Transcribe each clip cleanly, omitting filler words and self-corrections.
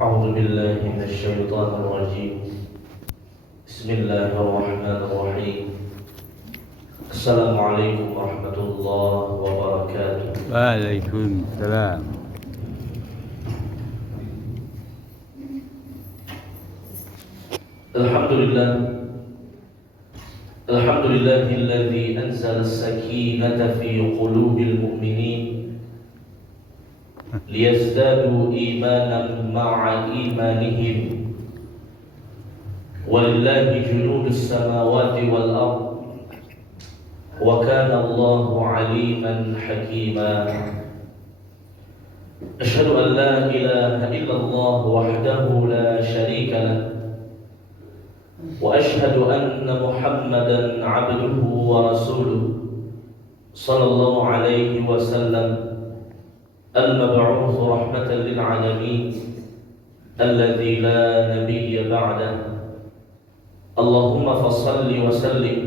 أعوذ بالله من الشيطان الرجيم. بسم الله الرحمن الرحيم. السلام عليكم ورحمة الله وبركاته. وعليكم السلام. الحمد لله الحمد لله الذي أنزل السكينة في قلوب المؤمنين ليزدادوا إيمانا مع إيمانهم ولله جنود السماوات والأرض وكان الله عليما حكيما. أشهد أن لا إله إلا الله وحده لا شريك له وأشهد أن محمدا عبده ورسوله صلى الله عليه وسلم المبعوث رحمة للعالمين الذي لا نبي بعده. اللهم فصل وسلم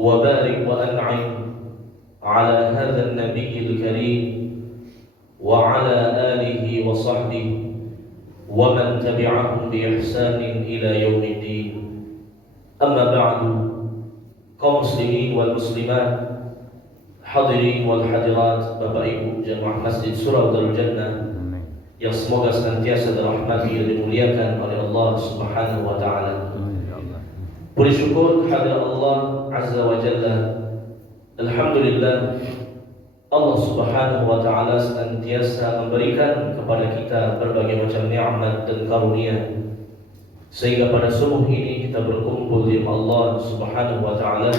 وبارك وأنعم على هذا النبي الكريم وعلى آله وصحبه ومن تبعهم بإحسان إلى يوم الدين. أما بعد، kaum muslimin wal muslimat, hadirin wal hadirat, Bapak Ibu jemaah Masjid Surau Darul Jannah yang semoga senantiasa dirahmati dan dimuliakan oleh Allah Subhanahu wa taala. Puji syukur kehadirat Allah Azza wa Jalla. Alhamdulillah, Allah Subhanahu wa taala senantiasa memberikan kepada kita berbagai macam nikmat dan karunia, sehingga pada subuh ini kita berkumpul di Allah Subhanahu wa taala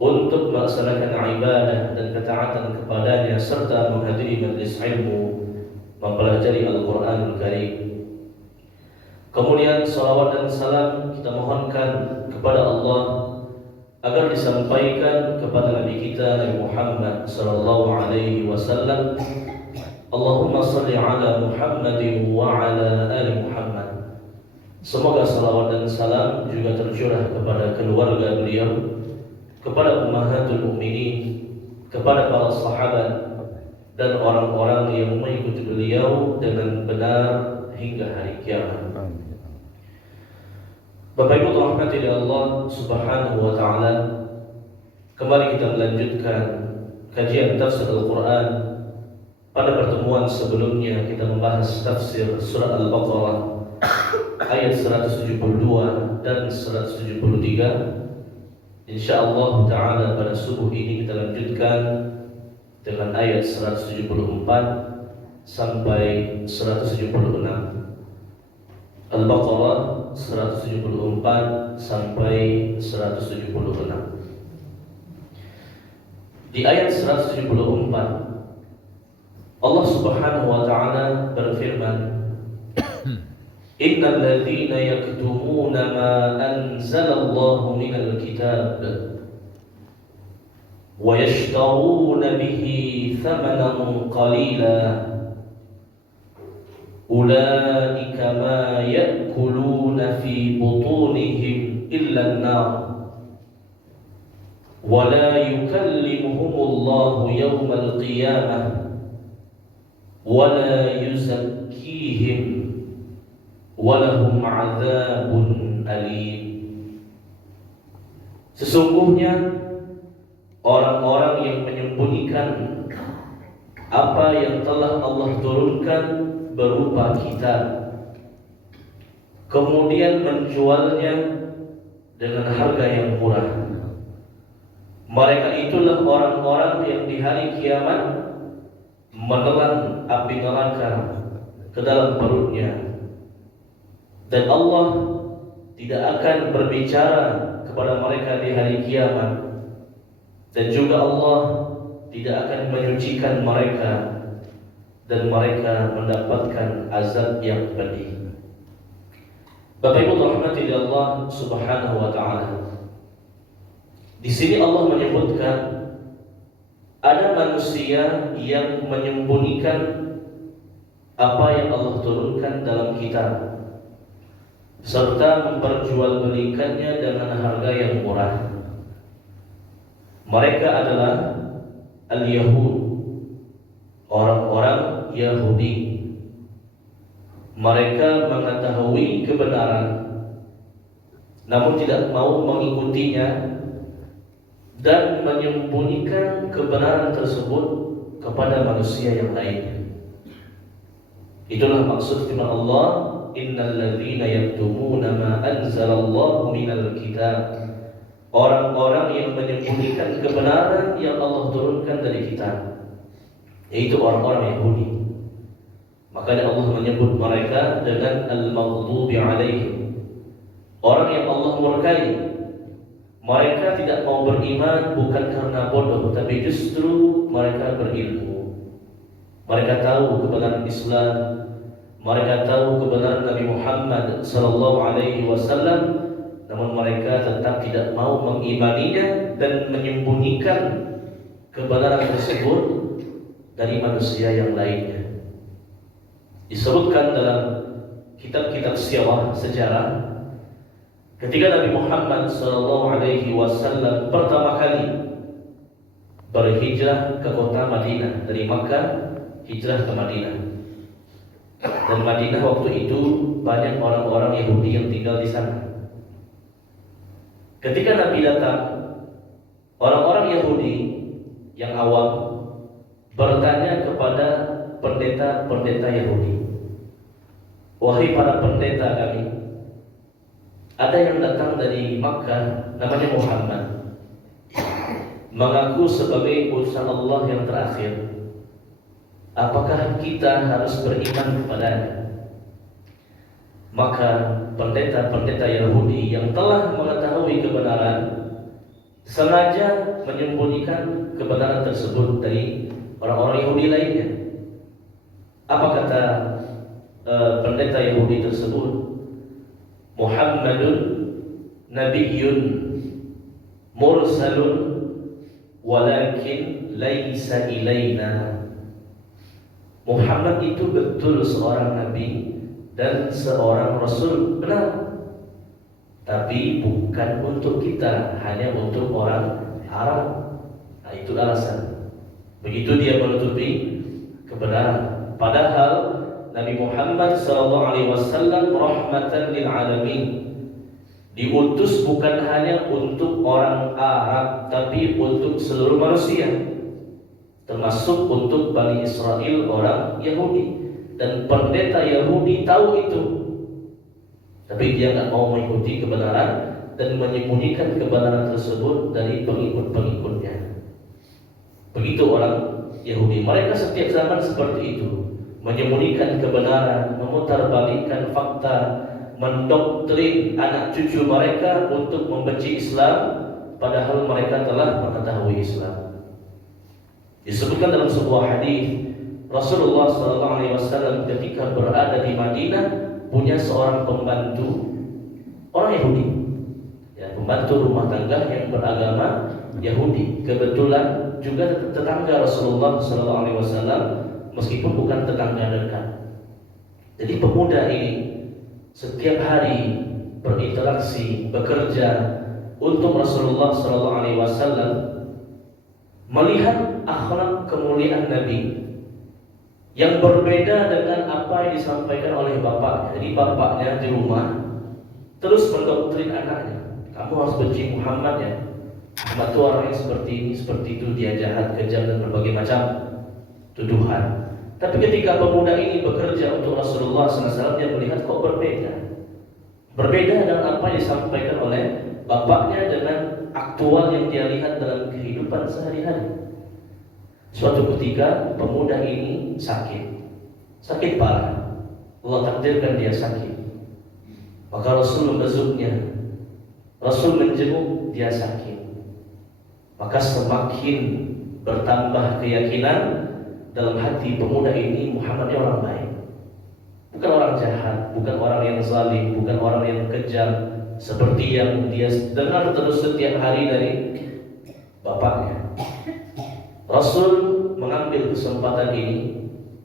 untuk melaksanakan ibadah dan ketaatan kepadanya serta menghadiri majlis ilmu, mempelajari Al-Qur'anul Karim. Kemudian salawat dan salam kita mohonkan kepada Allah agar disampaikan kepada Nabi kita Nabi Muhammad sallallahu alaihi wasallam. Allahumma shalli ala Muhammadin wa ala ali Muhammad. Semoga salawat dan salam juga tercurah kepada keluarga beliau, kepada ummahatul mukminin, kepada para sahabat dan orang-orang yang mengikuti beliau dengan benar hingga hari kiamat. Bapak Ibu rahmati Allah Subhanahu wa taala, kembali kita melanjutkan kajian tafsir Al-Qur'an. Pada pertemuan sebelumnya kita membahas tafsir surah Al-Baqarah ayat 172 dan 173. Insyaallah taala pada subuh ini kita lanjutkan dengan ayat 174 sampai 176. Al-Baqarah 174 sampai 176. Di ayat 174 Allah Subhanahu wa taala berfirman, Innal ladzina yaktumuna ma anzalallahu minal kitab wa yashtaruna bihi thamanan qalila ulaika ma ya'kuluna fi butunihim illa an-nar wa la yukallimuhumullahu yawmal qiyamah wa la yuzakkihim walahum adzabun alim. Sesungguhnya orang-orang yang menyembunyikan apa yang telah Allah turunkan berupa kitab, kemudian menjualnya dengan harga yang murah, mereka itulah orang-orang yang di hari kiamat menelan api neraka ke dalam perutnya. Dan Allah tidak akan berbicara kepada mereka di hari kiamat, dan juga Allah tidak akan menyucikan mereka, dan mereka mendapatkan azab yang pedih. Bapak Ibu rahmati Allah Subhanahu wa taala. Di sini Allah menyebutkan ada manusia yang menyembunyikan apa yang Allah turunkan dalam kitab, serta memperjualbelikannya dengan harga yang murah. Mereka adalah Al-Yahud, orang-orang Yahudi. Mereka mengetahui kebenaran namun tidak mau mengikutinya dan menyembunyikan kebenaran tersebut kepada manusia yang lainnya. Itulah maksud firman Allah, innal ladzina yaktumuna ma anzalallahu minal kitab. Orang-orang yang menyembunyikan kebenaran yang Allah turunkan dari kitab, yaitu orang-orang Yahudi. Makanya Allah menyebut mereka dengan al-maghdubi alaihim, orang yang Allah murkai. Mereka tidak mau beriman bukan karena bodoh, tapi justru mereka berilmu. Mereka tahu kebenaran Islam, mereka tahu kebenaran Nabi Muhammad sallallahu alaihi wasallam, namun mereka tetap tidak mau mengimaninya dan menyembunyikan kebenaran tersebut dari manusia yang lainnya. Disebutkan dalam kitab-kitab sirah sejarah, ketika Nabi Muhammad sallallahu alaihi wasallam pertama kali berhijrah ke kota Madinah, dari Makkah hijrah ke Madinah. Dan Madinah waktu itu banyak orang-orang Yahudi yang tinggal di sana. Ketika Nabi datang, orang-orang Yahudi yang awam bertanya kepada pendeta-pendeta Yahudi, "Wahai para pendeta kami, ada yang datang dari Makkah namanya Muhammad, mengaku sebagai utusan Allah yang terakhir. Apakah kita harus beriman kepadanya?" Maka pendeta-pendeta Yahudi yang telah mengetahui kebenaran sengaja menyembunyikan kebenaran tersebut dari orang-orang Yahudi lainnya. Apa kata pendeta Yahudi tersebut? "Muhammadun nabiyyun mursalun walakin laisa ilaina." Muhammad itu betul seorang nabi dan seorang rasul, benar, tapi bukan untuk kita, hanya untuk orang Arab. Nah, itu alasan. Begitu dia menutupi kebenaran. Padahal Nabi Muhammad SAW rahmatan lil alamin, diutus bukan hanya untuk orang Arab, tapi untuk seluruh manusia, termasuk untuk Bani Israel, orang Yahudi. Dan pendeta Yahudi tahu itu, tapi dia nggak mau mengikuti kebenaran dan menyembunyikan kebenaran tersebut dari pengikut-pengikutnya. Begitu orang Yahudi, mereka setiap zaman seperti itu, menyembunyikan kebenaran, memutarbalikkan fakta, mendoktrin anak cucu mereka untuk membenci Islam, padahal mereka telah mengetahui Islam. Disebutkan dalam sebuah hadis, Rasulullah SAW ketika berada di Madinah punya seorang pembantu orang Yahudi, ya, pembantu rumah tangga yang beragama Yahudi. Kebetulan juga tetangga Rasulullah SAW, meskipun bukan tetangga dekat. Jadi pemuda ini setiap hari berinteraksi, bekerja untuk Rasulullah SAW, melihat akhlak kemuliaan Nabi yang berbeda dengan apa yang disampaikan oleh bapaknya. Jadi bapaknya di rumah terus mendoktrin anaknya, "Kamu harus benci Muhammad ya, Muhammad itu orangnya seperti ini, seperti itu, dia jahat, kejam, dan berbagai macam tuduhan." Tapi ketika pemuda ini bekerja untuk Rasulullah SAW, dia melihat kok berbeda dengan apa yang disampaikan oleh bapaknya dengan aktual yang dia lihat dalam kehidupan sehari-hari. Suatu ketika pemuda ini sakit parah. Allah takdirkan dia sakit. Maka Rasul membesuknya, Rasul menjenguk, dia sakit. Maka semakin bertambah keyakinan dalam hati pemuda ini, Muhammad ini orang baik, bukan orang jahat, bukan orang yang zalim, bukan orang yang kejam seperti yang dia dengar terus setiap hari dari bapaknya. Rasul mengambil kesempatan ini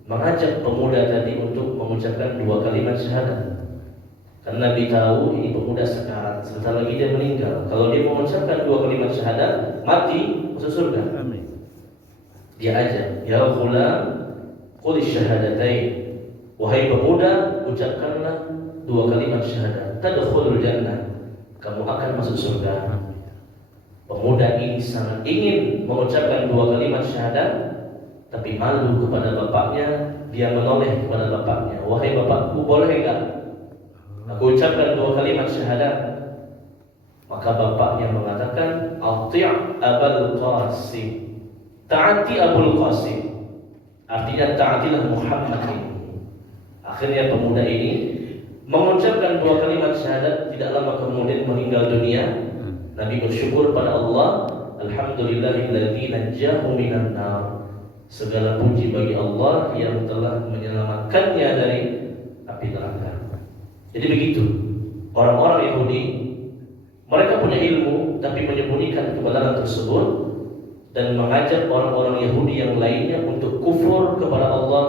mengajak pemuda tadi untuk mengucapkan 2 kalimat syahadat. Karena Nabi tahu ini pemuda sekarat, sebentar lagi dia meninggal. Kalau dia mengucapkan 2 kalimat syahadat, mati masuk surga. Amin. Dia ajak, "Ya ghulam, qul syahadatain." Wahai pemuda, ucapkanlah 2 kalimat syahadat, tadkhulul jannah, kamu akan masuk surga. Pemuda ini sangat ingin mengucapkan 2 kalimat syahadat, tapi malu kepada bapaknya. Dia menoleh kepada bapaknya, wahai bapakku, boleh enggak aku ucapkan 2 kalimat syahadat? Maka bapaknya mengatakan, Ati' Abul Qasim, taati Abul Qasim, artinya taatilah Muhammad ini. Akhirnya pemuda ini mengucapkan 2 kalimat syahadat. Tidak lama kemudian meninggal dunia. Nabi bersyukur pada Allah, Alhamdulillahilladzi najjahu minan nar. Segala puji bagi Allah yang telah menyelamatkannya dari api neraka. Jadi begitu orang-orang Yahudi, mereka punya ilmu tapi menyembunyikan kebenaran tersebut dan mengajak orang-orang Yahudi yang lainnya untuk kufur kepada Allah,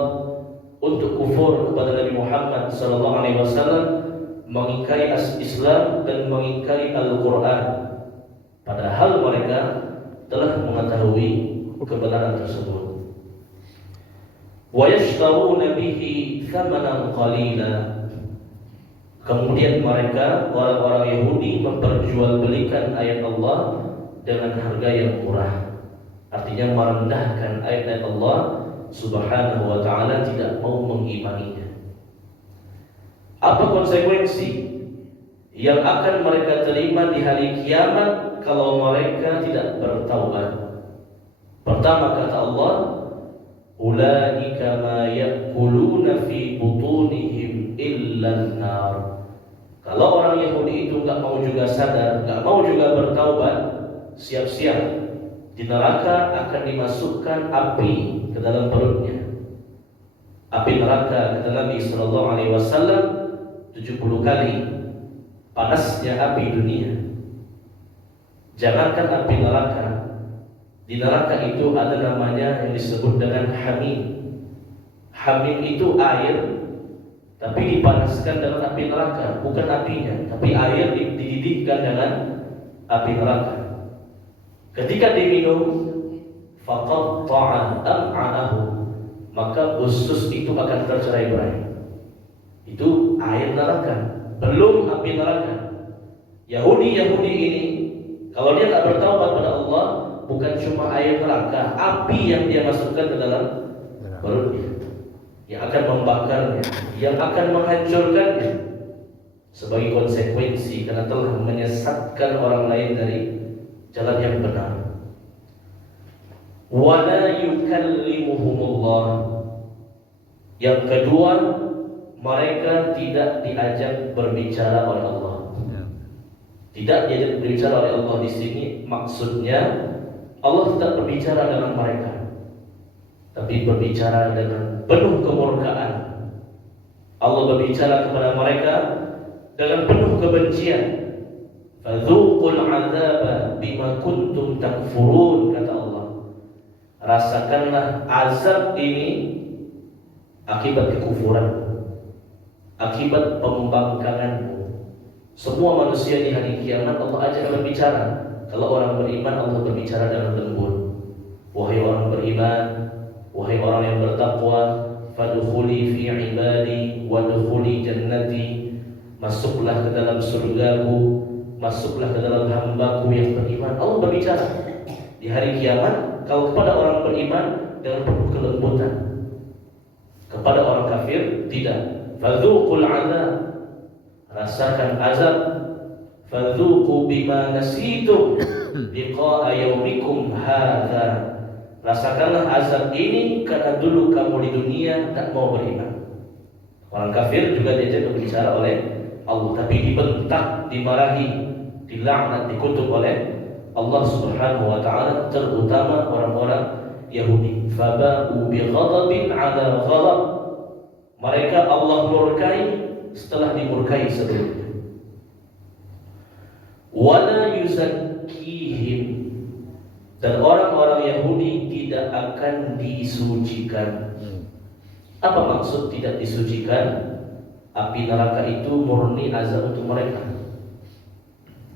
untuk kufur kepada Nabi Muhammad SAW, mengingkari Islam dan mengingkari Al-Quran, padahal mereka telah mengetahui kebenaran tersebut. Wa yashtaruna bihi thamanan qalila. Kemudian mereka, orang-orang Yahudi, memperjualbelikan ayat Allah dengan harga yang murah. Artinya merendahkan ayat-ayat Allah Subhanahu wa ta'ala, tidak mau mengimaninya. Apa konsekuensi yang akan mereka terima di hari kiamat kalau mereka tidak bertaubat? Pertama kata Allah, ulaika ma ya'kuluna fi butunihim illa an-nar. Kalau orang Yahudi itu nggak mau juga sadar, nggak mau juga bertaubat, siap-siap di neraka akan dimasukkan api ke dalam perutnya. Api neraka kata Nabi Sallallahu Alaihi Wasallam 70 kali panasnya api dunia. Jangankan api neraka, di neraka itu ada namanya yang disebut dengan hamim. Hamim itu air, tapi dipanaskan dengan api neraka, bukan apinya, tapi air dididihkan dengan api neraka. Ketika diminum, faqatta'a am'anahu, maka usus itu akan tercerai-berai. Itu air neraka, belum api neraka. Yahudi ini, kalau dia tak bertaubat pada Allah, bukan cuma air neraka, api yang dia masukkan ke dalam perutnya, yang akan membakarnya, yang akan menghancurkannya sebagai konsekuensi karena telah menyesatkan orang lain dari jalan yang benar. Wala yukallimuhumullah. Yang kedua, mereka tidak diajak berbicara oleh Allah. Tidak diajak berbicara oleh Allah di sini maksudnya Allah tidak berbicara dengan mereka, tapi berbicara dengan penuh kemurkaan. Allah berbicara kepada mereka dengan penuh kebencian. Fadzuqul 'adzaba bima kuntum takfurun, kata Allah. Rasakanlah azab ini akibat kekufuran, akibat pembangkanganmu. Semua manusia di hari kiamat Allah ajak berbicara. Kalau orang beriman, Allah berbicara dengan lembut. Wahai orang beriman, wahai orang yang bertakwa, fadkhuli fi ibadi wadkhuli jannati. Masuklah ke dalam surgaku, masuklah ke dalam hambaku yang beriman. Allah berbicara di hari kiamat. Kalau kepada orang beriman dengan penuh kelembutan, kepada orang kafir tidak. Fadzuqul 'adzab, rasakan azab. Fadzuqu bima nasitum liqa'a yaumikum hadza. Rasakanlah azab ini karena dulu kamu di dunia tak mau beriman. Orang kafir juga diajak berbicara oleh Allah, tapi dibentak, dimarahi, dilaknat, dikutuk oleh Allah Subhanahu wa ta'ala, terutama orang-orang Yahudi. Faba'u bi ghadabin 'ala ghadab. Mereka Allah murkai setelah dimurkai sebelumnya. Wala yuzakkihim, dan orang-orang Yahudi tidak akan disucikan. Apa maksud tidak disucikan? Api neraka itu murni azab untuk mereka.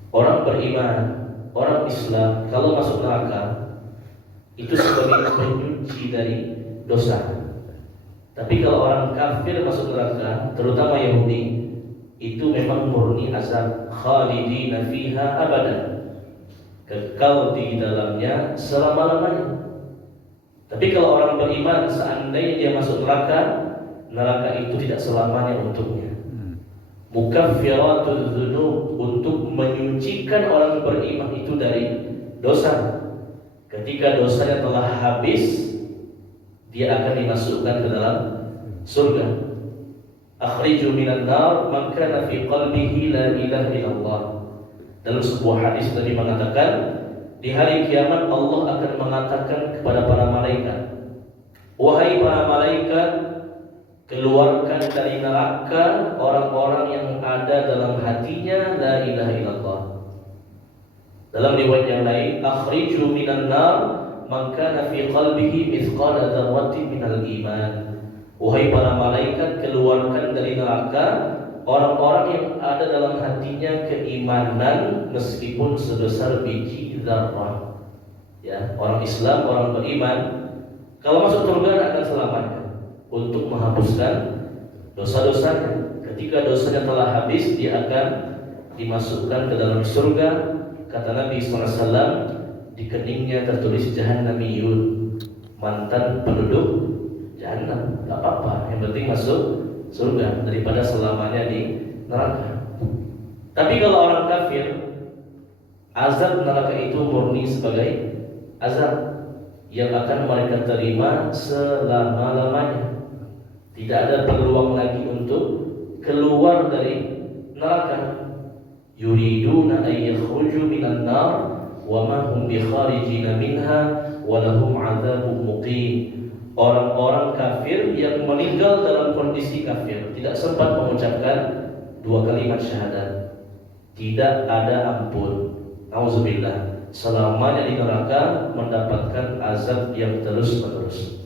Orang beriman, orang Islam kalau masuk neraka itu sebagai penyuci dari dosa. Tapi kalau orang kafir masuk neraka, terutama Yahudi, itu memang murni azab, khalidina fiha abadan, kekal di dalamnya selama-lamanya. Tapi kalau orang beriman, seandainya dia masuk neraka, neraka itu tidak selamanya untuknya. Mukaffiratul dzunub, untuk menyucikan orang beriman itu dari dosa. Ketika dosanya telah habis, dia akan dimasukkan ke dalam surga. Akhriju minan nar man kana fi qalbihi la ilaha illallah. Dalam sebuah hadis Nabi mengatakan, di hari kiamat Allah akan mengatakan kepada para malaikat, wahai para malaikat, keluarkan dari neraka orang-orang yang ada dalam hatinya la ilaha illallah. Dalam riwayat yang lain, akhriju minan nar man kana fi qalbihi mithqala dzarratin minal iman. Wahai para malaikat, keluarkan dari neraka orang-orang yang ada dalam hatinya keimanan meskipun sebesar biji zarrah. Ya, orang Islam, orang beriman, kalau masuk surga akan selamanya untuk menghapuskan dosa-dosanya. Ketika dosanya telah habis, dia akan dimasukkan ke dalam surga. Kata Nabi SAW, di keningnya tertulis Jahannamiyun, mantan penduduk Jahannam. Gak apa-apa, yang penting masuk surga daripada selamanya di neraka. Tapi kalau orang kafir, azab neraka itu murni sebagai azab yang akan mereka terima selama-lamanya. Tidak ada peluang lagi untuk keluar dari neraka. Yuriduna ay yakhruju minan nar wa ma hum bikharijina minha wa lahum 'adzabun muqim. Orang-orang kafir yang meninggal dalam kondisi kafir, tidak sempat mengucapkan dua kalimat syahadat, tidak ada ampun, nauzubillah, selamanya di neraka mendapatkan azab yang terus-menerus.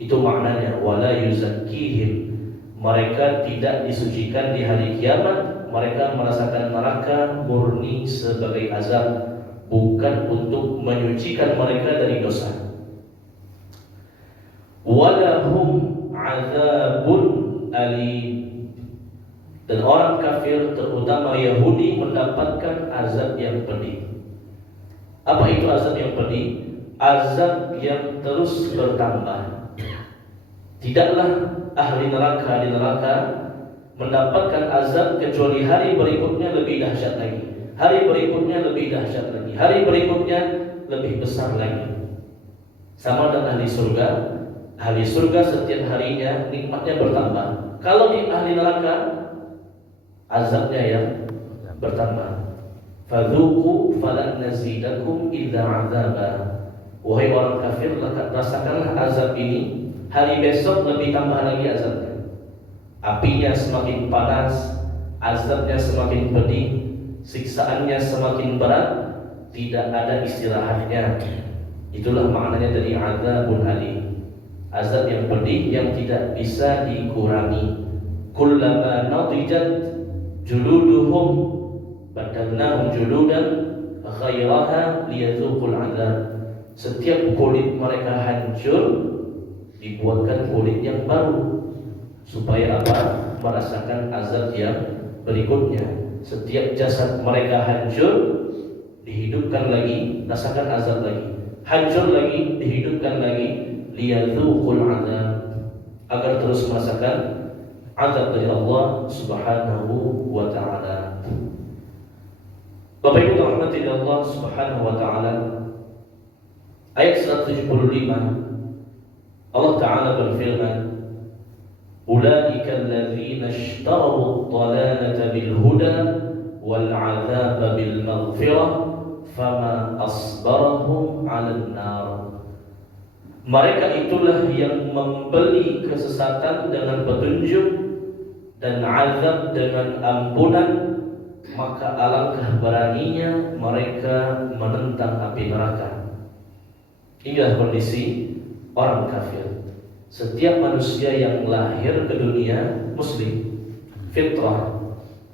Itu maknanya wala yuzakkihim, mereka tidak disucikan di hari kiamat. Mereka merasakan neraka murni sebagai azab, bukan untuk menyucikan mereka dari dosa. Walahum azabun alim, dan orang kafir terutama Yahudi mendapatkan azab yang pedih. Apa itu azab yang pedih? Azab yang terus bertambah. Tidaklah ahli neraka di neraka mendapatkan azab kecuali hari berikutnya lebih dahsyat lagi, hari berikutnya lebih dahsyat lagi, hari berikutnya lebih besar lagi. Sama dengan ahli surga. Ahli surga setiap harinya nikmatnya bertambah. Kalau di ahli neraka, azabnya yang bertambah. Fadzuqu falan nazidakum illa 'adzaba. Wahai orang kafir, rasakanlah azab ini. Hari besok lebih tambah lagi azabnya. Apinya semakin panas, azabnya semakin pedih, siksaannya semakin berat, tidak ada istirahatnya. Itulah maknanya dari azabun alim, azab yang pedih yang tidak bisa dikurangi. Kullama nadijat juluduhum badalnahum juludan ghairaha liyadzuqul azab. Setiap kulit mereka hancur, dibuatkan kulit yang baru supaya apa? Merasakan azab yang berikutnya. Setiap jasad mereka hancur, dihidupkan lagi, rasakan azab lagi. Hancur lagi, dihidupkan lagi, liyadzuqul azab, agar terus merasakan azab dari Allah Subhanahu wa taala. Bapak Ibu rahmati Allah Subhanahu wa taala, ayat 175 Allah taala berfirman, Ulaika alladzina ishtaraw ad-dalalata bil huda wal 'adzaba bil maghfirah fama asbarahum 'alan nar. Mereka itulah yang membeli kesesatan dengan petunjuk dan azab dengan ampunan, maka alangkah beraninya mereka menentang api neraka. Inilah kondisi orang kafir. Setiap manusia yang lahir ke dunia muslim, fitrah.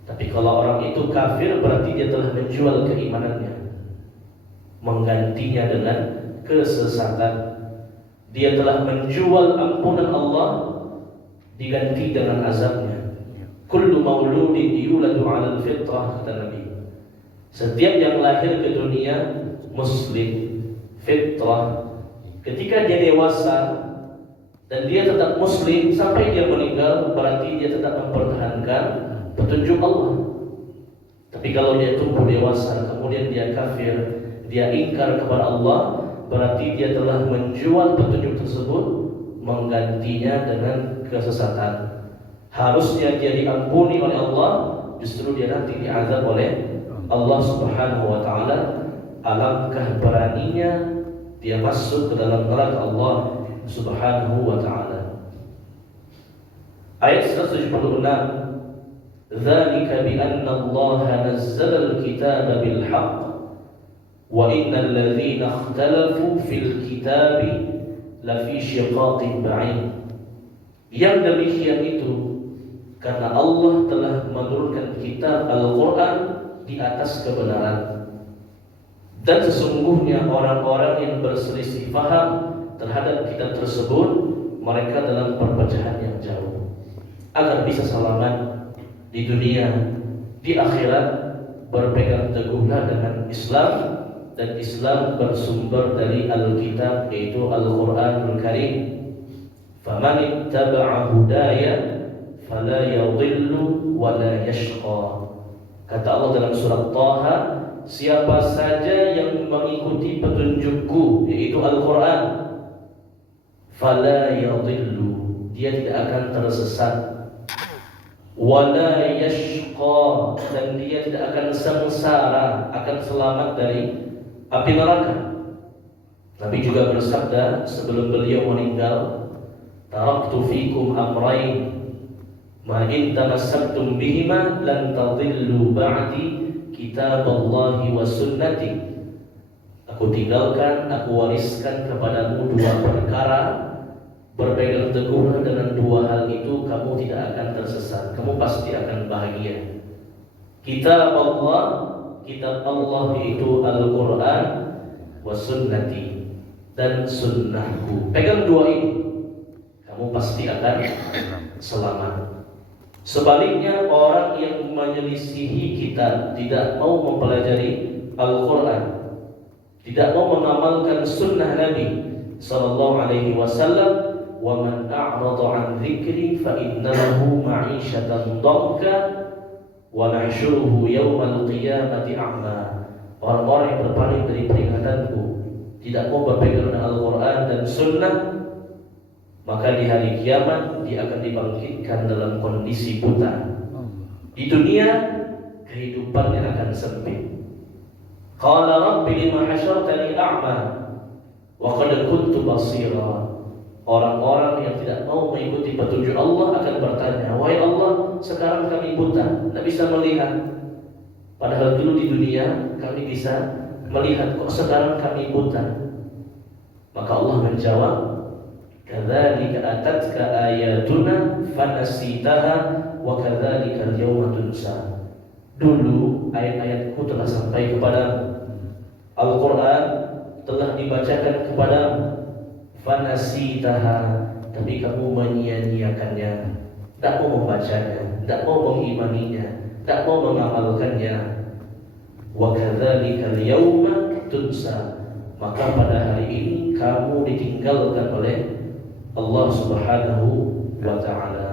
Tapi kalau orang itu kafir, berarti dia telah menjual keimanannya, menggantinya dengan kesesatan. Dia telah menjual ampunan Allah diganti dengan azabnya. Kullu mauludin yuladu 'alal fitrah, kata Nabi. Setiap yang lahir ke dunia muslim, fitrah. Ketika dia dewasa dan dia tetap muslim sampai dia meninggal, berarti dia tetap mempertahankan petunjuk Allah. Tapi kalau dia tumbuh dewasa kemudian dia kafir, dia ingkar kepada Allah, berarti dia telah menjual petunjuk tersebut, menggantinya dengan kesesatan. Harusnya dia diampuni oleh Allah, justru dia nanti diazab oleh Allah Subhanahu wa taala. Alangkah beraninya dia masuk ke dalam neraka Allah Subhanahu wa taala. Ayat 176, "Dzalika bi anna Allah nazzala al-kitaba bil haqq wa innal ladzina ikhtalafu fil kitabi lafi shiqaqin ba'id." Yang demikian itu karena Allah telah menurunkan kitab Al-Quran di atas kebenaran, dan sesungguhnya orang-orang yang berselisih paham terhadap kitab tersebut, mereka dalam perpecahan yang jauh. Agar bisa selamat di dunia, di akhirat, berpegang teguhlah dengan Islam, dan Islam bersumber dari Alkitab, yaitu Al-Quranul Karim. Faman ittaba'a hudaya fala yadhillu wa la yashqa. Kata Allah dalam surat Taha, siapa saja yang mengikuti petunjukku, yaitu Al-Quran, fala yadhillu, dia tidak akan tersesat, wala yashqa, dan dia tidak akan sengsara, akan selamat dari api neraka. Nabi juga bersabda sebelum beliau meninggal, taraktu fikum amrayn ma in tamassaktum bihima lan tadhillu ba'di kitaballahi wa sunnati. Aku tinggalkan, aku wariskan kepadamu dua perkara, berpegang teguhlah dengan dua hal itu, kamu tidak akan tersesat, kamu pasti akan bahagia. Kitab Allah, kitab Allah yaitu Al-Quran, wa sunnati, dan sunnahku. Pegang dua ini, kamu pasti akan selamat. Sebaliknya, orang yang menyelisihi kitab, tidak mau mempelajari Al-Quran, tidak mau mengamalkan sunnah Nabi sallallahu alaihi wasallam, wa man a'rada an dzikri fa innahu ma'isyatan dhanka wa nahsyuruhu yaumal qiyamati a'ma. Orang-orang yang berpaling dari peringatanku, tidak mau berpegang dengan Al-Quran dan sunnah, maka di hari kiamat dia akan dibangkitkan dalam kondisi buta. Di dunia kehidupannya akan sempit. Qala rabbi lima hasyartani a'ma wa qad kuntu basira. Orang-orang yang tidak mau mengikuti petunjuk Allah akan bertanya, wahai Allah, sekarang kami buta, tidak bisa melihat. Padahal dulu di dunia kami bisa melihat, kok sekarang kami buta? Maka Allah menjawab, kadzalika atatka ayatuna fanasitaha wa kadzalika al-yawma tunsa. Dulu ayat-ayatku telah sampai kepadamu, Al-Quran telah dibacakan kepadamu, fanasitaha, tapi kamu menyia-nyiakannya, tidak mau membacanya, tidak mau mengimaninya, tidak mau mengamalkannya. Wa kadzalika al-yawma tunsa, maka pada hari ini kamu ditinggalkan oleh Allah Subhanahu wa ta'ala.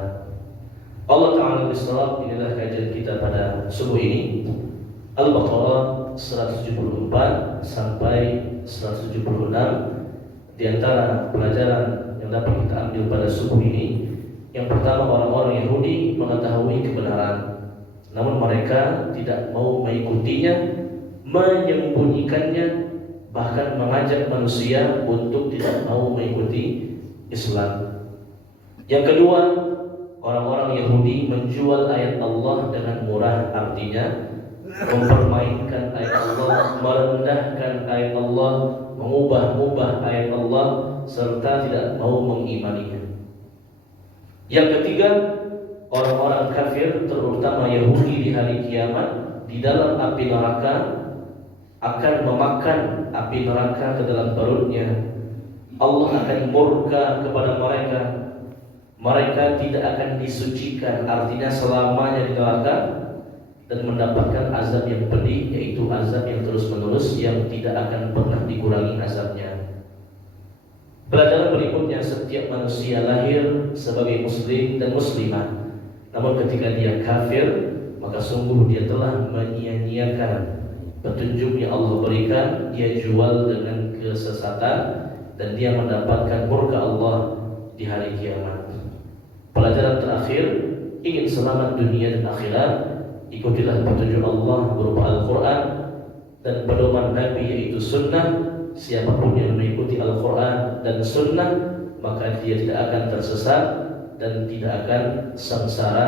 Allah Ta'ala bisawab. Inilah kajian kita pada subuh ini, Al-Baqarah 174 sampai 176. Di antara pelajaran yang dapat kita ambil pada subuh ini, yang pertama, orang-orang Yahudi mengetahui kebenaran, namun mereka tidak mau mengikutinya, menyembunyikannya, bahkan mengajak manusia untuk tidak mau mengikuti Islam. Yang kedua, orang-orang Yahudi menjual ayat Allah dengan murah, artinya mempermainkan ayat Allah, merendahkan ayat Allah, mengubah-ubah ayat Allah, serta tidak mau mengimaninya. Yang ketiga, orang-orang kafir, terutama Yahudi di hari kiamat, di dalam api neraka, akan memakan api neraka ke dalam perutnya. Allah akan murka kepada mereka, mereka tidak akan disucikan, artinya selamanya di neraka, dan mendapatkan azab yang pedih, yaitu azab yang terus-menerus yang tidak akan pernah dikurangi azabnya. Pelajaran berikutnya, setiap manusia lahir sebagai muslim dan muslimah, namun ketika dia kafir, maka sungguh dia telah menyia-nyiakan petunjuk yang Allah berikan. Dia jual dengan kesesatan dan dia mendapatkan murka Allah di hari kiamat. Pelajaran terakhir, ingin selamat dunia dan akhirat, ikutilah petunjuk Allah berupa Al-Quran dan pedoman Nabi yaitu Sunnah. Siapapun yang mengikuti Al-Quran dan Sunnah, maka dia tidak akan tersesat dan tidak akan sengsara,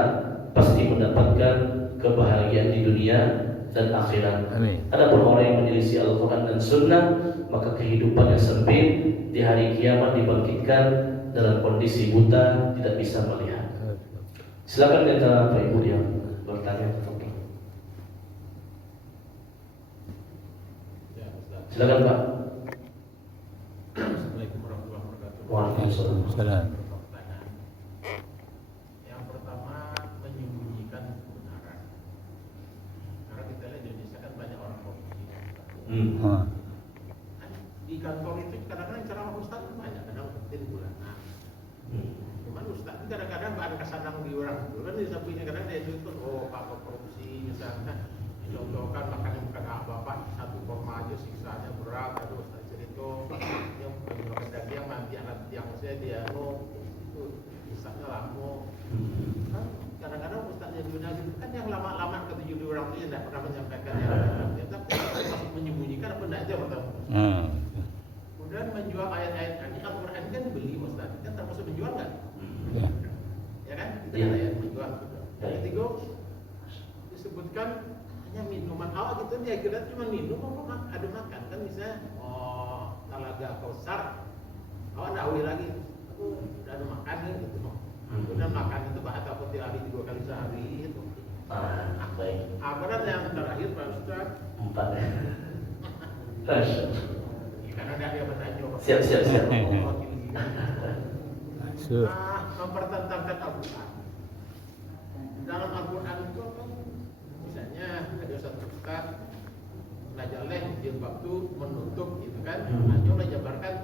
pasti mendapatkan kebahagiaan di dunia dan akhirat. Adapun orang yang menyelisih Al-Quran dan Sunnah, maka kehidupannya sempit, di hari kiamat dibangkitkan dalam kondisi buta, tidak bisa melihat. Silakan di antara Pak Ibu yang bertanya. Silakan Pak. Assalamualaikum warahmatullahi wabarakatuh. Waalaikumsalam. Yang pertama, menyembunyikan kebenaran. Karena kita lihat di Indonesia kan banyak orang korupsi. Kan di kantor itu kadang-kadang ceramah ustaz banyak, kadang penting bulanan. Cuman ustaz itu kadang-kadang bahan kesanang di orang itu kan di sampingnya kadang dia itu apa korupsi misalnya, dicontohkan makan yang bukan hak bapak 1 aja siksanya berat, aduh ustaz cerita yang makan daging nanti anak yang saya dia itu ustaznya lama. Kan kadang-kadang ustaznya dunia gitu kan yang lama-lama ketujuh orang itu tidak pernah menyampaikan yang tapi menyembunyikan apa tidak aja pertama. Kemudian menjual ayat-ayat Al-Quran kan dibeli ustaz, kan termasuk menjual nggak? Ya kan? Kita ada ayat menjual. Yang ketiga disebutkan hanya minuman awal gitu, dia kira cuma minum apa ada makan kan, misalnya Talaga Kausar awal nak awil lagi, aku udah ada makan gitu. Kemudian makan itu bahasa putih hari 2 kali sehari itu. Baik. Apa yang terakhir Pak Ustaz? 4. Karena dia bertanya. Siap. Mempertentangkan Al-Quran. Dalam Al-Quran itu kan misalnya ada satu ustaz najaleh jilbab itu menutup gitu kan, hanya jabarkan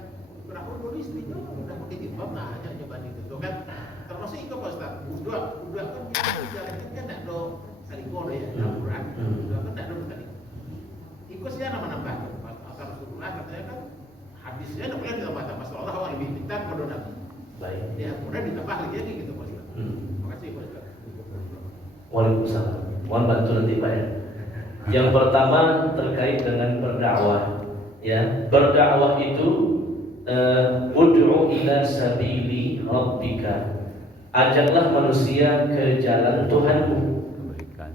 berapa tulis itu udah pakai jilbab, nah hanya coba gitu kan, termasuk itu Pak Ustaz. Udah kan kita jalan kan tidak ada saliko ya Al-Quran, udah kan tidak ada tadi. Ikut sih nama-nama asal Rasulullah katanya kan hadisnya tidak boleh ditambah-tambah seolah olah lebih pintar pada Nabi. Baik. Ya kemudian ditambah lagi gitu Pak Ustaz. Terima kasih Pak Ustaz. Waalaikumsalam. Mohon bantu nanti Pak ya. Yang pertama terkait dengan berdakwah. Ya, berdakwah itu ud'u ila sabili rabbika. Ajaklah manusia ke jalan Tuhanmu.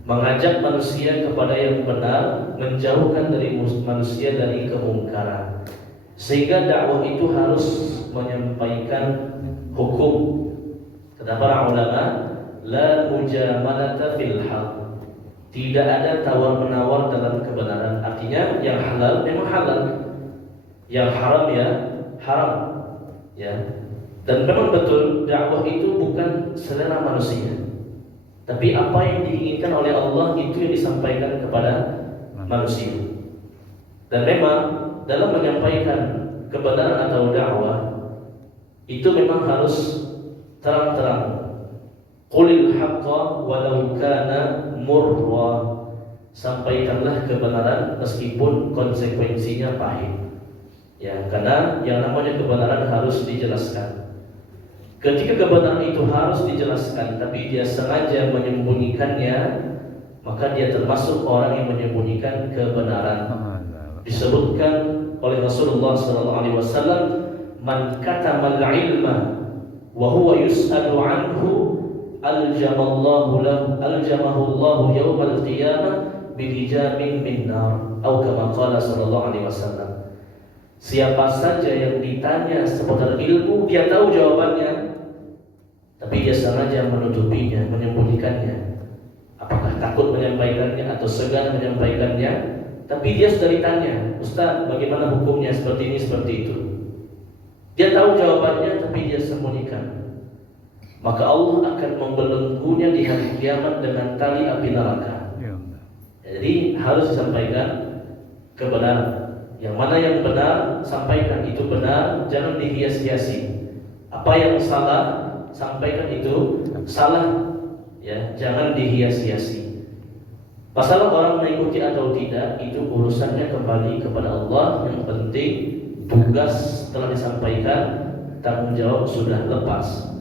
Mengajak manusia kepada yang benar, menjauhkan dari manusia dari kemungkaran. Sehingga dakwah itu harus menyampaikan hukum. Kata para ulama, la mujamalata fil haq. Tidak ada tawar-menawar dalam kebenaran. Artinya yang halal memang halal, yang haram ya haram. Ya. Dan memang betul dakwah itu bukan selera manusia, tapi apa yang diinginkan oleh Allah itu yang disampaikan kepada manusia. Dan memang dalam menyampaikan kebenaran atau dakwah itu memang harus terang-terang. Qulil haqqa walau kana murra. Sampaikanlah kebenaran meskipun konsekuensinya pahit. Ya, karena yang namanya kebenaran harus dijelaskan. Ketika kebenaran itu harus dijelaskan, tapi dia sengaja menyembunyikannya, maka dia termasuk orang yang menyembunyikan kebenaran. Disebutkan oleh Rasulullah SAW, man katamal ilma wa huwa yus'alu anhu aljamahu Allahu yawmal qiyamah bihijamin min nar, atau kama qala sallallahu alaihi wasallam. Siapa saja yang ditanya seputar ilmu, dia tahu jawabannya, tapi dia sengaja menutupinya, menyembunyikannya. Apakah takut menyampaikannya atau segan menyampaikannya? Tapi dia sudah ditanya, Ustaz, bagaimana hukumnya seperti ini, seperti itu. Dia tahu jawabannya, tapi dia sembunyikan. maka Allah akan membelenggunya di hari kiamat dengan tali api neraka. Ya. Jadi harus disampaikan kebenaran. Yang mana yang benar sampaikan, itu benar, jangan dihias-hiasi. Apa yang salah sampaikan, itu salah, ya, jangan dihias-hiasi. Masalah orang mengikuti atau tidak itu urusannya kembali kepada Allah. Yang penting tugas telah disampaikan, tanggung jawab sudah lepas.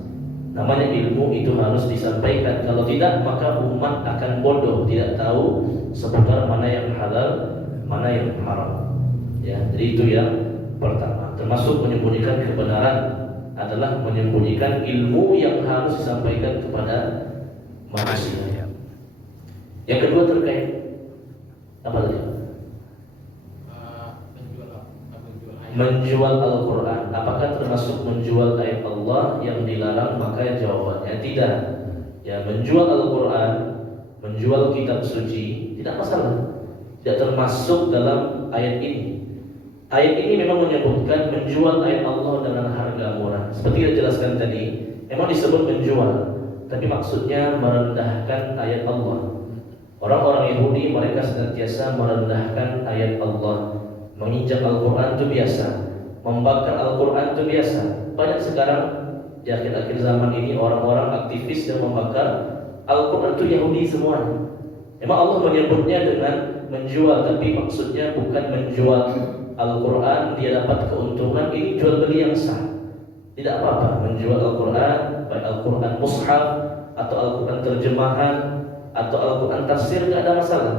Namanya ilmu itu harus disampaikan. Kalau tidak maka umat akan bodoh, tidak tahu seputar mana yang halal, mana yang haram. Ya, jadi itu yang pertama. Termasuk menyembunyikan kebenaran adalah menyembunyikan ilmu yang harus disampaikan kepada manusia. Yang kedua terkait apa tadi? Menjual Al-Quran. Apakah termasuk menjual ayat Allah yang dilarang? Maka jawabannya tidak. Ya, menjual Al-Quran, menjual kitab suci tidak masalah, tidak termasuk dalam ayat ini. Ayat ini memang menyebutkan menjual ayat Allah dengan harga murah. Seperti yang dijelaskan tadi, memang disebut menjual, tapi maksudnya merendahkan ayat Allah. Orang-orang Yahudi mereka senantiasa merendahkan ayat Allah. Menginjak Al-Quran itu biasa, membakar Al-Quran itu biasa. Banyak sekarang di akhir-akhir zaman ini orang-orang aktivis yang membakar Al-Quran itu Yahudi semuanya. Memang Allah menyebutnya dengan menjual, tapi maksudnya bukan menjual Al-Quran dia dapat keuntungan. Ini jual beli yang sah, tidak apa-apa menjual Al-Quran, baik Al-Quran mushaf atau Al-Quran terjemahan atau Al-Quran tafsir, tidak ada masalah.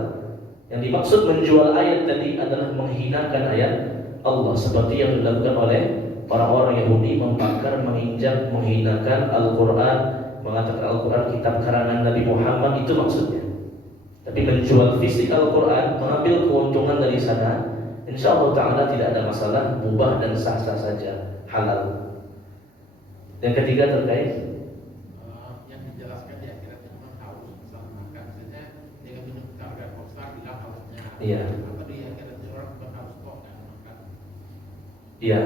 Yang dimaksud menjual ayat tadi adalah menghinakan ayat Allah, seperti yang dilakukan oleh orang-orang Yahudi, membakar, menginjak, menghinakan Al-Quran, mengatakan Al-Quran kitab karangan Nabi Muhammad, itu maksudnya. Tapi menjual fisik Al-Quran, mengambil keuntungan dari sana, insya Allah Ta'ala tidak ada masalah, mubah dan sah-sah saja, halal. Yang ketiga terkait yang dijelaskan di akhirat memang haus, misalnya makan saja dengan minum karga kosa bilang hausnya. Iya. Apa di akhirat orang bukan haus kok kan makan. Iya,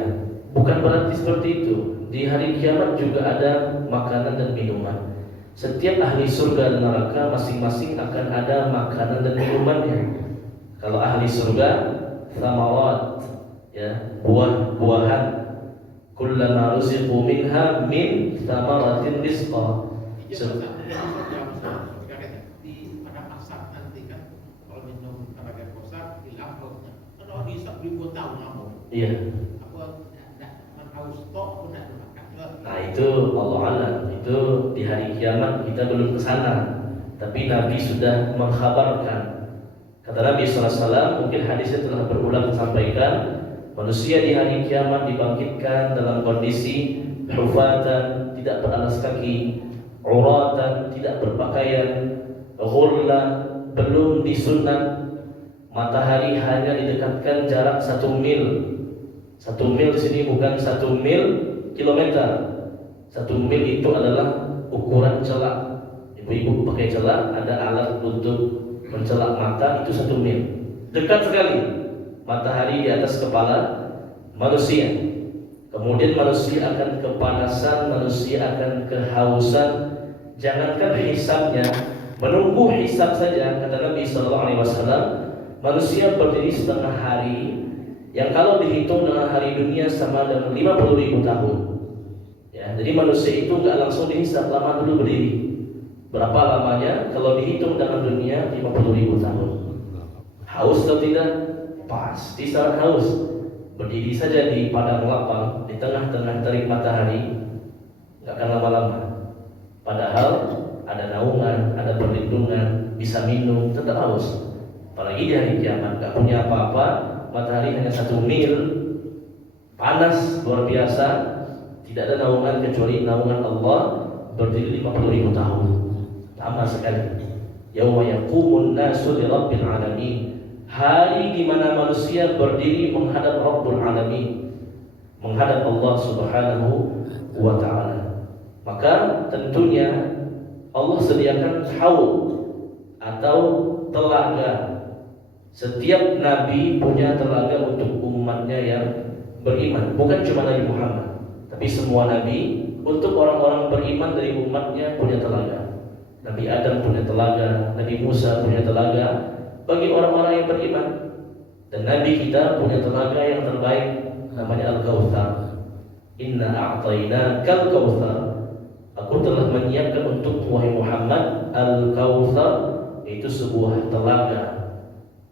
bukan berarti seperti itu. Di hari kiamat juga ada makanan dan minuman. Setiap ahli surga dan neraka masing-masing akan ada makanan dan minumannya. Kalau ahli surga, thamarat, ya, buah-buahan. Kullama ruziqu minha min thamaratin rizqa. Di pada pasar nanti kan kalau minum karga kosa hilang hausnya. Kalau dihisap ribuan tahun lama. Iya. Apa tidak haus tok pun tidak makan. Nah itu Allah alam, itu di hari kiamat kita belum ke sana. Tapi Nabi sudah mengkhabarkan. Kata Nabi SAW, mungkin hadisnya telah berulang disampaikan, manusia di hari kiamat dibangkitkan dalam kondisi hufatan, tidak beralas kaki, uratan, tidak berpakaian, ghurla, belum disunat, matahari hanya didekatkan jarak 1 mil. 1 mil di sini bukan 1 mil kilometer. 1 mil itu adalah ukuran celak. Ibu-ibu pakai celak, ada alat untuk mencelak mata, itu 1 mil. Dekat sekali. Matahari di atas kepala manusia. Kemudian manusia akan kepanasan, manusia akan kehausan. Jangankan hisabnya, menunggu hisab saja, kata Nabi SAW, manusia berdiri setengah hari, yang kalau dihitung dengan hari dunia sama dengan 50.000 tahun. Ya, jadi manusia itu nggak langsung dihisab, lama dulu berdiri. Berapa lamanya? Kalau dihitung dengan dunia 50.000 tahun. Haus atau tidak? Pasti sangat haus. Berdiri saja di padang lapang, di tengah-tengah terik matahari, nggak akan lama-lama. Padahal ada naungan, ada perlindungan, bisa minum, tetap haus. Apalagi di hari kiamat, nggak punya apa-apa, matahari hanya 1 mil, panas luar biasa, tidak ada naungan kecuali naungan Allah, berdiri 50.000 tahun, lama sekali. Yauma yaqumun nasu li rabbil alamin. Hari di mana manusia berdiri menghadap Rabbul Alamin, menghadap Allah Subhanahu wa Ta'ala. Maka tentunya Allah sediakan haud atau telaga. Setiap nabi punya telaga untuk umatnya yang beriman, bukan cuma Nabi Muhammad, Tapi semua nabi untuk orang-orang beriman dari umatnya punya telaga. Nabi Adam punya telaga, Nabi Musa punya telaga bagi orang-orang yang beriman. Dan Nabi kita punya telaga yang terbaik, namanya Al-Kautsar. Inna a'tainakal kautsar. Aku telah menyiapkan untuk wahai Muhammad Al-Kautsar, yaitu sebuah telaga.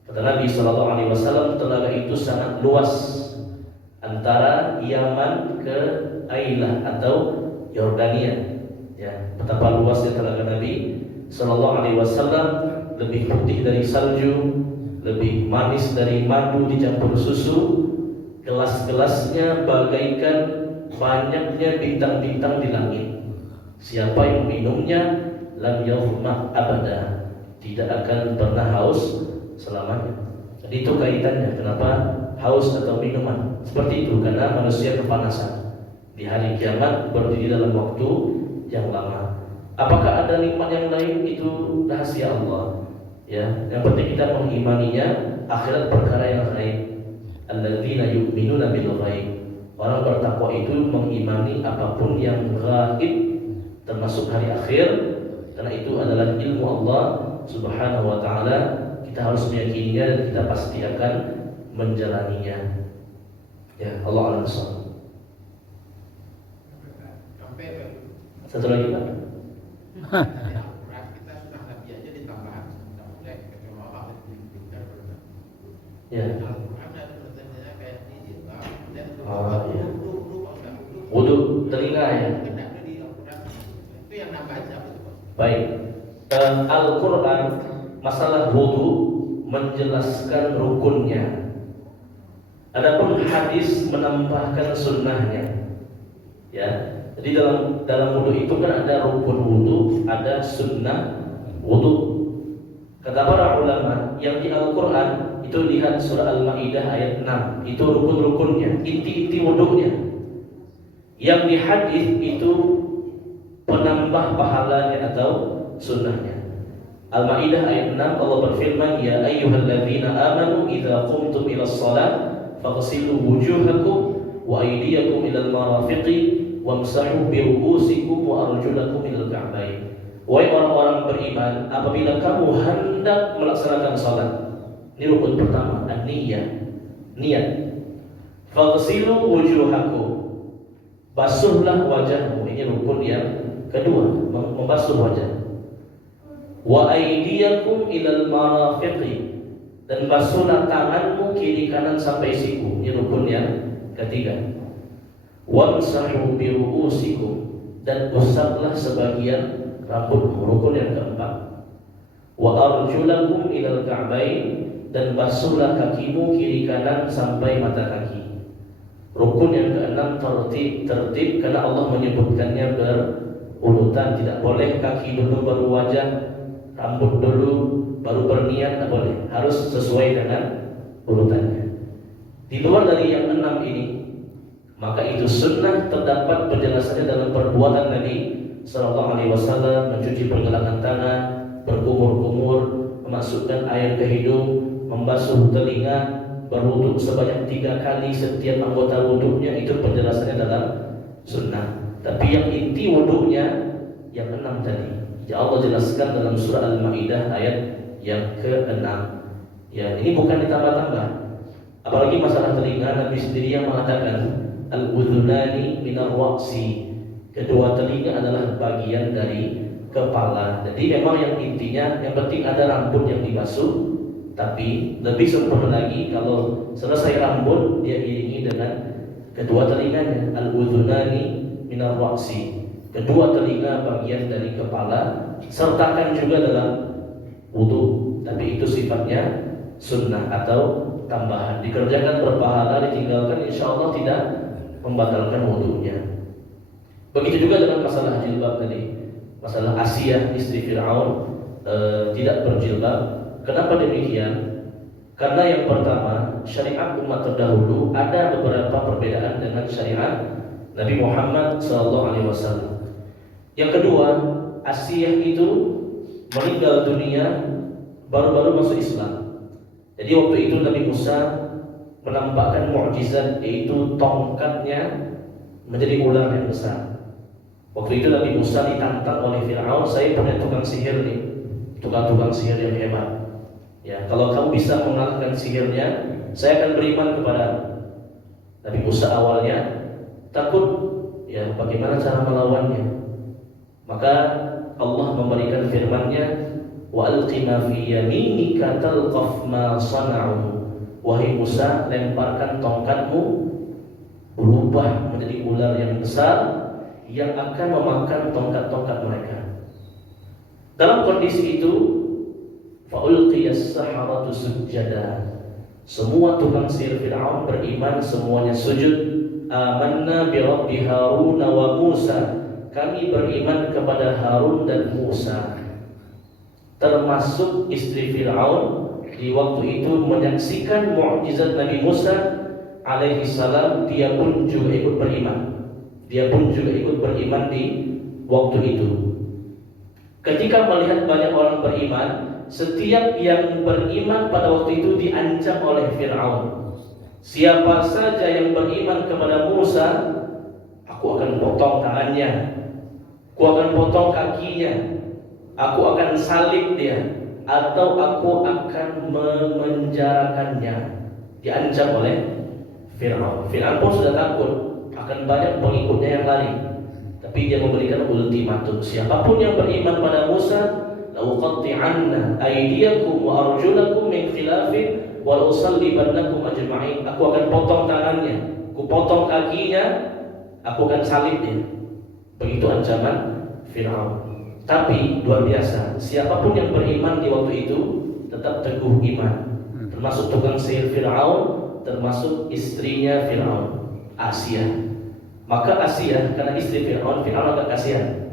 Kata Nabi SAW, telaga itu sangat luas antara Yaman ke Ailah atau Yordania. Ya, betapa luasnya telaga Nabi SAW, lebih putih dari salju, lebih manis dari madu dicampur susu, gelas-gelasnya bagaikan banyaknya bintang-bintang di langit. Siapa yang minumnya lam yazmah abada, tidak akan pernah haus selamanya. Jadi itu kaitannya kenapa haus atau minuman seperti itu, karena manusia kepanasan. Di hari kiamat berdiri dalam waktu yang lama. Apakah ada nikmat yang lain? Itu rahasia Allah. Ya, yang penting kita mengimaninya. Akhirat perkara yang gaib. Alladzina yu'minuna bil ghaib. Orang bertakwa itu mengimani apapun yang gaib, termasuk hari akhir, karena itu adalah ilmu Allah Subhanahu wa taala. Kita harus meyakininya dan kita pasti akan menjalaninya. Ya, Allah a'lam bishawab. Satu lagi Pak. Kita sudah nabi aja ditambah tidak boleh kecolongan pintar. Ya. Al-Quran ada pertanyaannya kayak ini dan Iya. Wudu telinga ya. Itu yang nambah siapa itu? Baik. Al-Quran masalah wudu menjelaskan rukunnya. Adapun hadis menambahkan sunnahnya. Ya. Jadi dalam wudu itu kan ada rukun wudu, ada sunnah wudu. Kata para ulama yang di Al-Quran itu, lihat surah Al-Maidah ayat 6, itu rukun-rukunnya, inti-inti wudunya. Yang di hadis itu penambah pahalanya atau sunnahnya. Al-Maidah ayat 6 Allah berfirman, ya ayyuhalladzina amanu idza qumtum ilas shalah faghsilu wujuhakum wa aydiyakum ilal marafiqi wamsahu bi ru'usikum wa arjulakum ilal ka'bayn. Wahai orang-orang beriman, apabila kamu hendak melaksanakan salat, ini rukun pertama, an-niyah, niat. Faghsilu wujuhakum, basuhlah wajahmu, ini rukun yang kedua, membasuh wajah. Wa aydiyakum ilal marafiqi, dan basuhlah tanganmu kiri kanan sampai siku, ini rukun yang ketiga. Wamsahu bi ru'usikum, dan usaplah sebagian rambutmu, rukun yang keempat. Wa arjulakum ilal ka'bayn, dan basuhlah kakimu kiri kanan sampai mata kaki. Rukun yang keenam tertib karena Allah menyebutkannya berurutan, tidak boleh kaki dulu baru wajah, rambut dulu baru berniat, tidak boleh, harus sesuai dengan urutannya. Di luar dari yang enam ini, maka itu sunnah, terdapat penjelasannya dalam perbuatan Nabi Sallallahu Alaihi Wasallam, mencuci pergelangan tangan, berkumur-kumur, memasukkan air ke hidung, membasuh telinga, berwudu sebanyak 3 kali setiap anggota wudunya. Itu penjelasannya dalam sunnah. Tapi yang inti wudunya yang 6 tadi, ya Allah jelaskan dalam surah Al-Maidah ayat yang ke-6. Ya, ini bukan ditambah-tambah. Apalagi masalah telinga, Nabi sendiri yang mengatakan al-udhunani minar waqsi, kedua telinga adalah bagian dari kepala. Jadi memang yang intinya, yang penting ada rambut yang dibasuh. Tapi lebih sempurna lagi kalau selesai rambut dia iringi dengan kedua telinganya. Al-udhunani minar waqsi, kedua telinga bagian dari kepala, sertakan juga dalam wudu. Tapi itu sifatnya sunnah atau tambahan, dikerjakan berpahala, ditinggalkan insya Allah tidak membatalkan wudunya. Begitu juga dengan masalah jilbab tadi, masalah Asiyah istri Fir'aun tidak berjilbab. Kenapa demikian? Karena yang pertama, syariat umat terdahulu ada beberapa perbedaan dengan syariat Nabi Muhammad SAW. Yang kedua, Asiyah itu meninggal dunia baru-baru masuk Islam. Jadi waktu itu Nabi Musa menampakkan mukjizat, yaitu tongkatnya menjadi ular yang besar. Waktu itu Nabi Musa ditantang oleh Fir'aun, saya punya tukang sihir nih, tukang sihir yang hebat. Ya, kalau kamu bisa mengalahkan sihirnya, saya akan beriman kepadamu. Nabi Musa awalnya takut, ya bagaimana cara melawannya. Maka Allah memberikan firman-Nya, wa alqina fi yaminika talqaf ma sana'u. Wahai Musa, lemparkan tongkatmu, berubah menjadi ular yang besar yang akan memakan tongkat-tongkat mereka. Dalam kondisi itu, fa'ulqiyas saharatu sujada. Semua tukang sihir Fir'aun beriman, semuanya sujud. Amanna bi Rabbi Harun wa Musa. Kami beriman kepada Harun dan Musa. Termasuk istri Fir'aun di waktu itu menyaksikan mukjizat Nabi Musa alaihi salam, dia pun juga ikut beriman. Dia pun juga ikut beriman di waktu itu. Ketika melihat banyak orang beriman, setiap yang beriman pada waktu itu diancam oleh Fir'aun. Siapa saja yang beriman kepada Musa, aku akan potong tangannya, aku akan potong kakinya, aku akan salib dia, atau aku akan memenjarakannya. Diancam oleh Fir'aun. Fir'aun pun sudah takut akan banyak pengikutnya yang lari, tapi dia memberikan ultimatum, siapapun yang beriman pada Musa, la'uqatti'anna aydiyakum wa arjulakum min khilafin wa la'usallibannakum ajma'in. Aku akan potong tangannya, aku potong kakinya, aku akan salib dia. Begitu ancaman Fir'aun. Tapi luar biasa, siapapun yang beriman di waktu itu tetap teguh iman. Termasuk tukang sihir Fir'aun, termasuk istrinya Fir'aun, Asia. Maka Asia, karena istri Fir'aun, Fir'aun agak kasihan.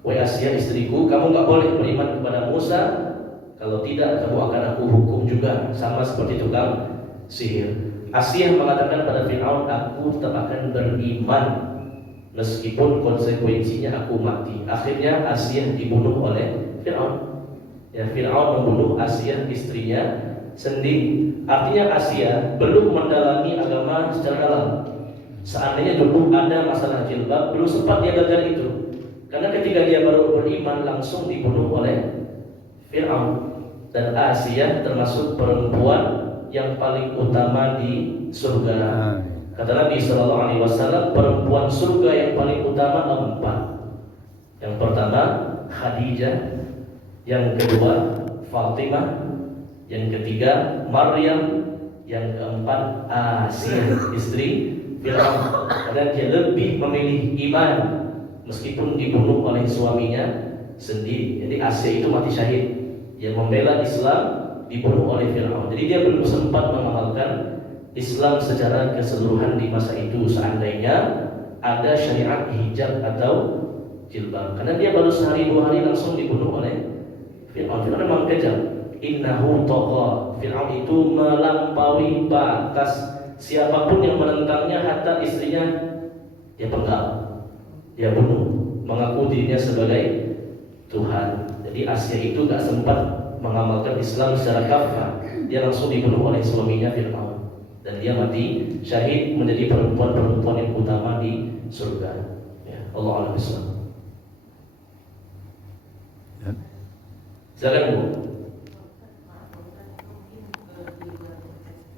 Wahai Asia, istriku, kamu gak boleh beriman kepada Musa. Kalau tidak, kamu akan aku hukum juga, sama seperti tukang sihir. Asia mengatakan pada Fir'aun, aku tetap akan beriman meskipun konsekuensinya aku mati. Akhirnya Asia dibunuh oleh Fir'aun. Ya, Fir'aun membunuh Asia, istrinya sendiri. Artinya Asia belum mendalami agama secara dalam. Seandainya dulu ada masalah jilbab, belum sempat dia belajar itu. Karena ketika dia baru beriman, langsung dibunuh oleh Fir'aun. Dan Asia termasuk perempuan yang paling utama di surga. Kata Nabi SAW, perempuan surga yang paling utama 4. Yang pertama Khadijah, yang kedua Fatimah, yang ketiga Maryam, yang keempat Asia, istri Fir'aun. Karena dia lebih memilih iman meskipun dibunuh oleh suaminya sendiri. Jadi Asia itu mati syahid. Dia membela Islam, dibunuh oleh Fir'aun. Jadi dia belum sempat mengamalkan Islam secara keseluruhan di masa itu, seandainya ada syariat hijab atau jilbab. Karena dia baru sehari 2 hari langsung dibunuh oleh Fir'aun. Fir'aun memang kejam. Innahu tagha. Fir'aun itu melampaui batas. Siapapun yang menentangnya, hatta istrinya, dia penggal, dia bunuh, mengaku dirinya sebagai Tuhan. Jadi Asia itu gak sempat mengamalkan Islam secara kafah. Dia langsung dibunuh oleh suaminya Fir'aun. Dan dia mati syahid menjadi perempuan-perempuan yang utama di surga. Ya, Allah a'lam bishawab. Silakan Bu.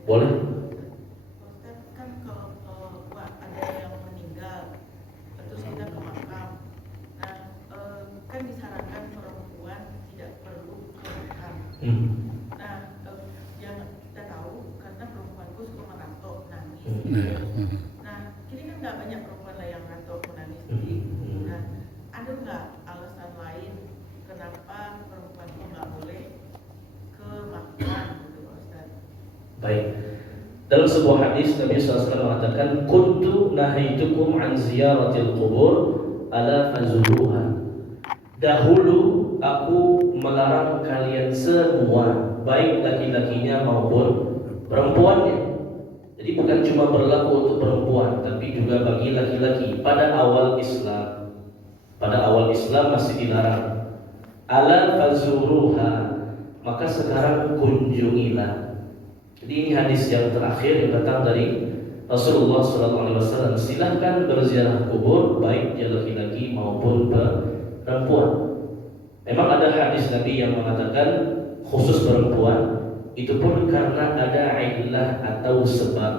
Boleh. Nah, yang kita tahu karena perempuanku suka merantau nangis. Nah, kini kan nggak banyak perempuan lah yang merantau menangis. Nah, ada nggak alasan lain kenapa perempuanku nggak boleh ke Makkah, gitu Ustaz? Baik. Dalam sebuah hadis Nabi SAW mengatakan, kuntu nahaitukum an ziyaratil qubur ala fazuruha. Dahulu aku melarang kalian semua, baik laki-lakinya maupun perempuannya. Jadi bukan cuma berlaku untuk perempuan, tapi juga bagi laki-laki. Pada awal Islam, masih dilarang. Ala fazuruha, maka sekarang kunjungilah. Jadi ini hadis yang terakhir yang datang dari Rasulullah SAW, silahkan berziarah kubur baik dia laki-laki maupun perempuan. Memang ada hadis Nabi yang mengatakan khusus perempuan, itu pun karena ada illah atau sebab,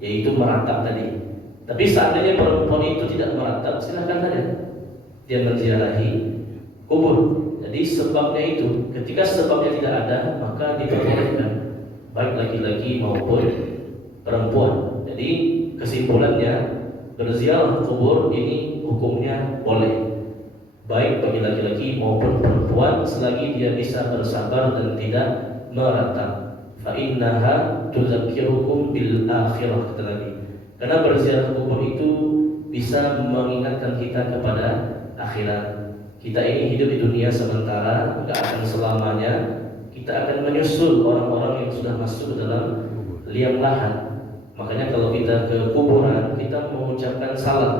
yaitu meratap tadi. Tapi seandainya perempuan itu tidak meratap, silahkan saja dia menziarahi kubur. Jadi sebabnya itu, ketika sebabnya tidak ada, maka diperbolehkan baik laki-laki maupun perempuan. Jadi kesimpulannya, berziarah kubur ini hukumnya boleh baik bagi laki-laki maupun perempuan selagi dia bisa bersabar dan tidak meratap. Fa innaha tuzakkirukum bil akhirah, kata Nabi. Karena berziarah kubur itu bisa mengingatkan kita kepada akhirat. Kita ini hidup di dunia sementara, enggak akan selamanya. Kita akan menyusul orang-orang yang sudah masuk ke dalam liang lahat. Makanya kalau kita ke kuburan, kita mengucapkan salam.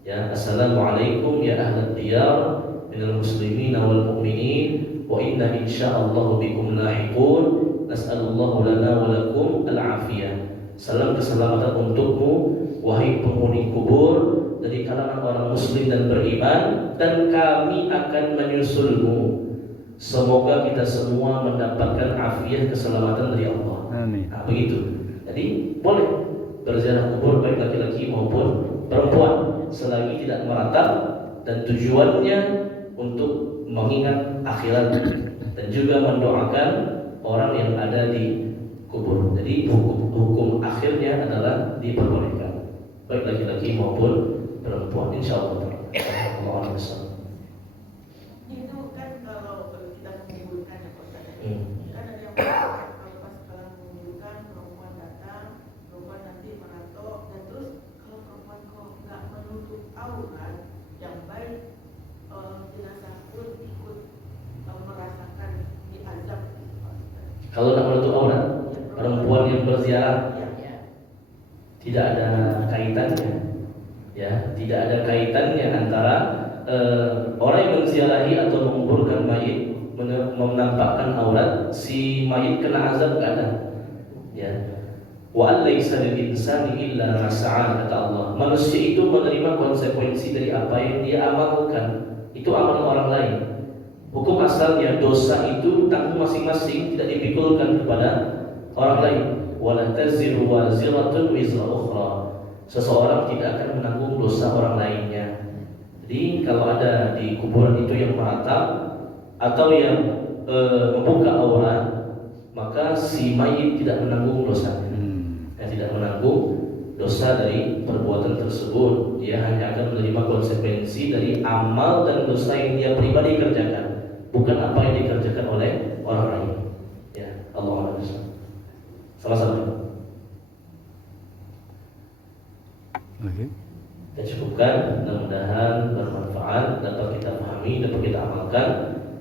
Ya, assalamualaikum ya ahlad diyar minal muslimin wal mu'minin wa inna insyaallah bikum lahiqun nas'alullahu lana wa lakum al-afiyah. Salam keselamatan untukmu wahai penghuni kubur dari kalangan orang muslim dan beriman, dan kami akan menyusulmu. Semoga kita semua mendapatkan afiat keselamatan dari Allah. Amin. Nah, begitu. Jadi boleh berziarah kubur baik laki-laki maupun perempuan selagi tidak meratap dan tujuannya untuk mengingat akhirat dan juga mendoakan orang yang ada di kubur. Jadi hukum akhirnya adalah diperbolehkan baik laki-laki maupun perempuan, insyaallah. Allah Subhanahu. Itu kan kalau kita mengumpulkan ya Pak Ustaz. Kan ada yang kalau pas setelah mengumpulkan perempuan datang, perempuan nanti meratok, dan terus kalau perempuan kok nggak menutup aurat yang baik, jenazah pun ikut merasakan diazab. Kalau tak menutup aurat, perempuan yang berziarah tidak ada kaitannya. Ya, tidak ada kaitannya antara orang yang menziarahi atau menguburkan mayit menampakkan aurat, si mayit kena azab, enggak ada. Ya. Wa alaysa lil insani illa ma sa'a, kata Allah. Manusia itu menerima konsekuensi dari apa yang dia amalkan. Itu amal orang lain. Hukum asalnya dosa itu tanggung masing-masing, tidak dipikulkan kepada orang lain. Wala taziru waziratun wizra ukhra. Seseorang tidak akan menanggung dosa orang lainnya. Jadi kalau ada di kuburan itu yang meratap atau yang membuka aurat, maka si mayit tidak menanggung dosanya. Tidak menanggung dosa dari perbuatan tersebut. Dia hanya akan menerima konsekuensi dari amal dan dosa yang dia pribadi kerjakan, bukan apa yang dikerjakan oleh orang lain. Ya, Allah Subhanahu. Sama-sama. Oke. Kita cukupkan, mudah-mudahan bermanfaat, dapat kita pahami, dapat kita amalkan.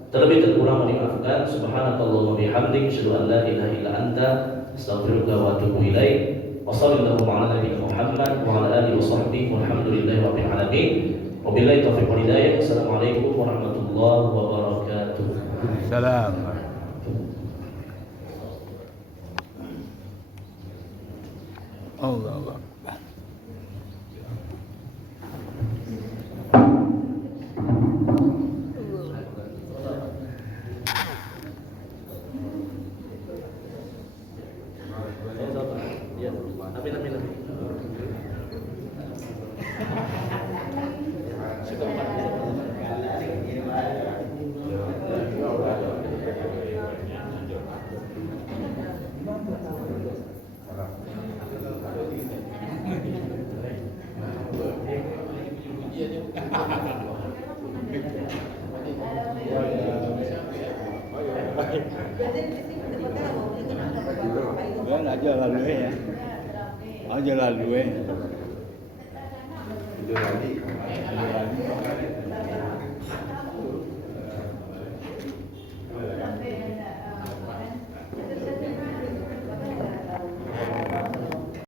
Terlebih dan kurang dimaafkan. Subhanakallahumma bihamdik, asyhadu an la ilaha illa anta, astaghfiruka wa atubu ilaik. Wa sallallahu ala nabiyyina Muhammad wa ala alihi wa sahbihi walhamdulillahi rabbil alamin. Wabillahi taufiq wal hidayah. Assalamualaikum warahmatullahi wabarakatuh. Salam. Allah. Aja lalu ya. Aja lalu ya.